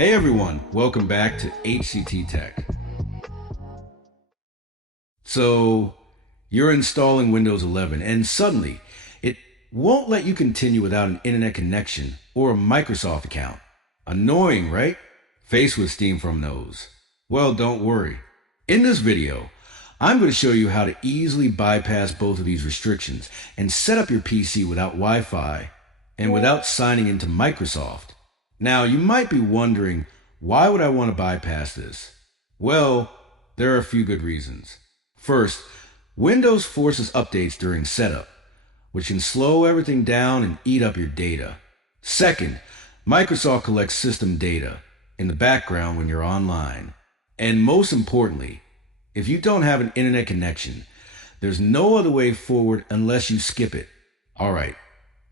Hey everyone, welcome back to HCT Tech. So, you're installing Windows 11 and suddenly it won't let you continue without an internet connection or a Microsoft account. Annoying, right? Faced with steam from those. Well, don't worry. In this video, I'm going to show you how to easily bypass both of these restrictions and set up your PC without Wi-Fi and without signing into Microsoft. Now, you might be wondering, why would I want to bypass this? Well, there are a few good reasons. First, Windows forces updates during setup, which can slow everything down and eat up your data. Second, Microsoft collects system data in the background when you're online. And most importantly, if you don't have an internet connection, there's no other way forward unless you skip it. Alright,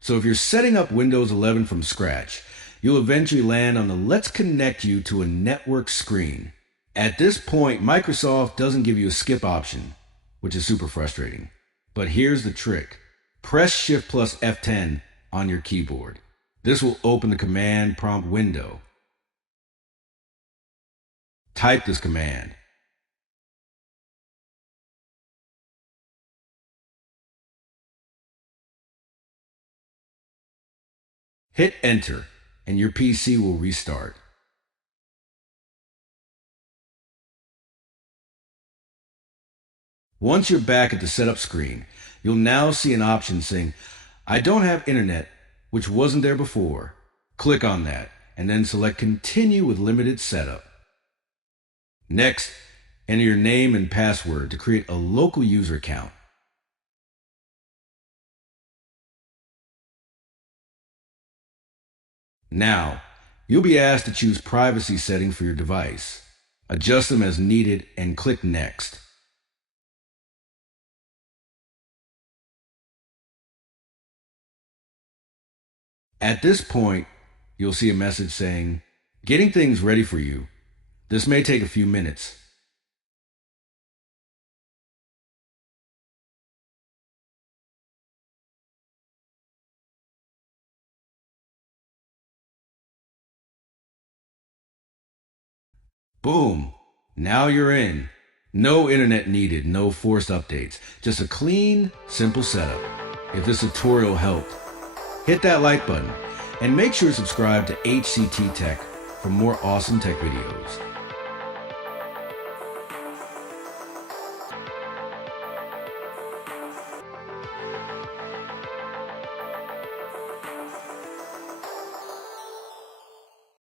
so if you're setting up Windows 11 from scratch, you'll eventually land on the Let's Connect You to a Network screen. At this point, Microsoft doesn't give you a skip option, which is super frustrating. But here's the trick. Press Shift plus F10 on your keyboard. This will open the command prompt window. Type this command. Hit Enter, and your PC will restart. Once you're back at the setup screen, you'll now see an option saying, I don't have internet, which wasn't there before. Click on that, and then select Continue with Limited Setup. Next, enter your name and password to create a local user account. Now, you'll be asked to choose privacy settings for your device. Adjust them as needed and click Next. At this point, you'll see a message saying, Getting things ready for you. This may take a few minutes. Boom! Now you're in. No internet needed, no forced updates. Just a clean, simple setup. If this tutorial helped, hit that like button and make sure to subscribe to HCT Tech for more awesome tech videos.